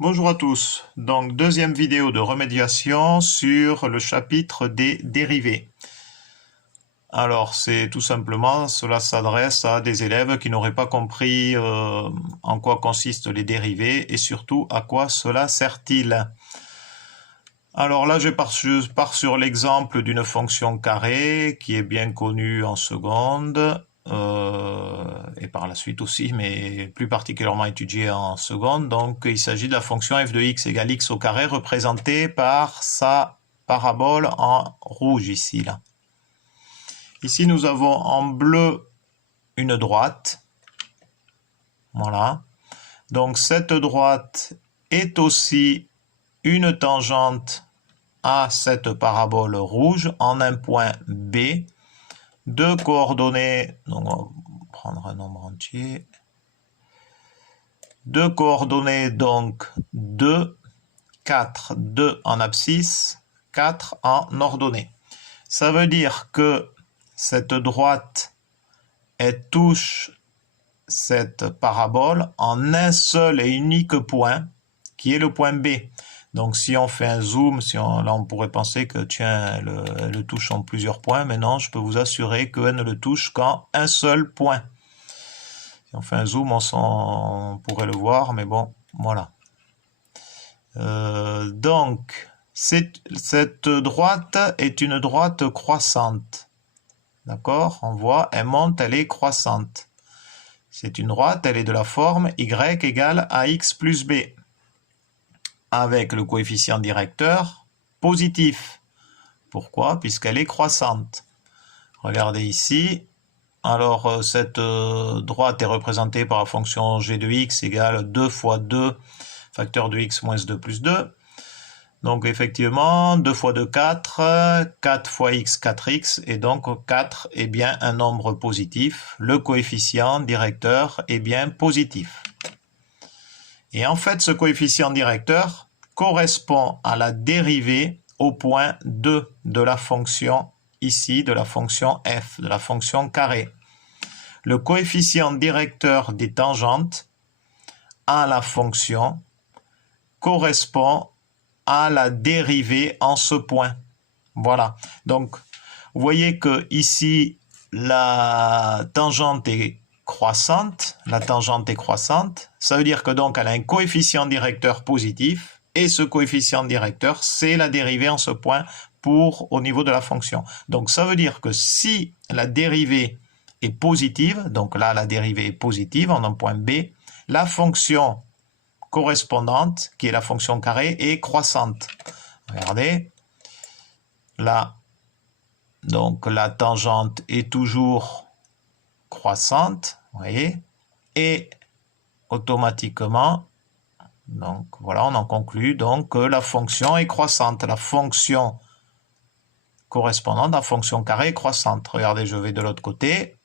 Bonjour à tous, donc deuxième vidéo de remédiation sur le chapitre des dérivés. Alors c'est tout simplement, cela s'adresse à des élèves qui n'auraient pas compris en quoi consistent les dérivés et surtout à quoi cela sert-il. Alors là je pars sur l'exemple d'une fonction carrée qui est bien connue en seconde. Et par la suite aussi, mais plus particulièrement étudié en seconde. Donc il s'agit de la fonction f de x égale x au carré représentée par sa parabole en rouge ici. Là. Ici nous avons en bleu une droite. Voilà. Donc cette droite est aussi une tangente à cette parabole rouge en un point B. Deux coordonnées, donc on va prendre un nombre entier. Deux coordonnées donc 2, 4, 2 en abscisse, 4 en ordonnée. Ça veut dire que cette droite, elle touche cette parabole en un seul et unique point, qui est le point B. Donc si on fait un zoom, là on pourrait penser que tiens, elle le touche en plusieurs points, mais non, je peux vous assurer qu'elle ne le touche qu'en un seul point. Si on fait un zoom, on pourrait le voir, mais bon, voilà. Donc, cette droite est une droite croissante. D'accord? On voit, elle monte, elle est croissante. C'est une droite, elle est de la forme y égale ax plus b, avec le coefficient directeur positif. Pourquoi? Puisqu'elle est croissante. Regardez ici. Alors, cette droite est représentée par la fonction g de x égale 2 fois 2, facteur de x moins 2 plus 2. Donc, effectivement, 2 fois 2, 4, 4 fois x, 4x, et donc 4 est bien un nombre positif. Le coefficient directeur est bien positif. Et en fait, ce coefficient directeur correspond à la dérivée au point 2 de la fonction ici, de la fonction f, de la fonction carré. Le coefficient directeur des tangentes à la fonction correspond à la dérivée en ce point. Voilà. Donc, vous voyez que ici, la tangente est croissante. La tangente est croissante. Ça veut dire que donc, elle a un coefficient directeur positif. Et ce coefficient directeur, c'est la dérivée en ce point au niveau de la fonction. Donc, ça veut dire que si la dérivée est positive, donc là, la dérivée est positive en un point B, la fonction correspondante, qui est la fonction carrée, est croissante. Regardez. Là, donc la tangente est toujours croissante, vous voyez, et automatiquement, donc voilà, on en conclut donc que la fonction est croissante. La fonction correspondante, la fonction carrée est croissante. Regardez, je vais de l'autre côté.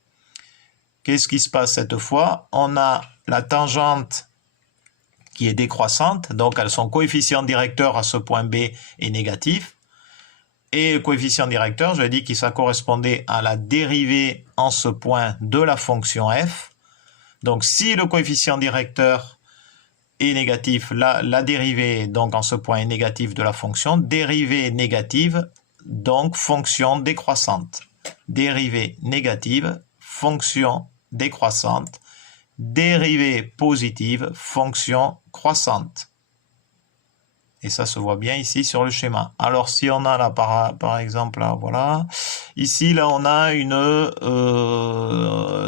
Qu'est-ce qui se passe cette fois? On a la tangente qui est décroissante, donc son coefficient directeur à ce point B est négatif. Et le coefficient directeur, je l'ai dit que ça correspondait à la dérivée en ce point de la fonction f. Donc si le coefficient directeur est négatif, la dérivée donc en ce point est négative de la fonction. Dérivée négative, donc fonction décroissante. Dérivée négative, fonction décroissante. Dérivée positive, fonction croissante. Et ça se voit bien ici sur le schéma. Alors si on a là par exemple, là, voilà, ici là on a une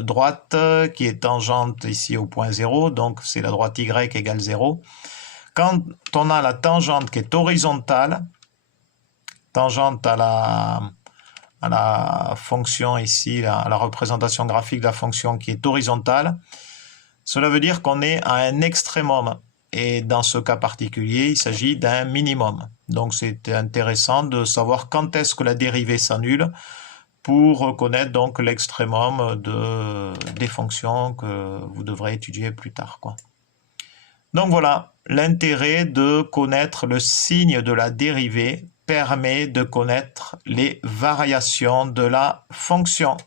droite qui est tangente ici au point 0, donc c'est la droite y égale 0. Quand on a la tangente qui est horizontale, tangente à la fonction ici, à la représentation graphique de la fonction qui est horizontale, cela veut dire qu'on est à un extrémum. Et dans ce cas particulier, il s'agit d'un minimum. Donc c'est intéressant de savoir quand est-ce que la dérivée s'annule pour connaître donc l'extrémum des fonctions que vous devrez étudier plus tard, quoi. Donc voilà, l'intérêt de connaître le signe de la dérivée permet de connaître les variations de la fonction.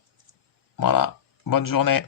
Voilà, bonne journée.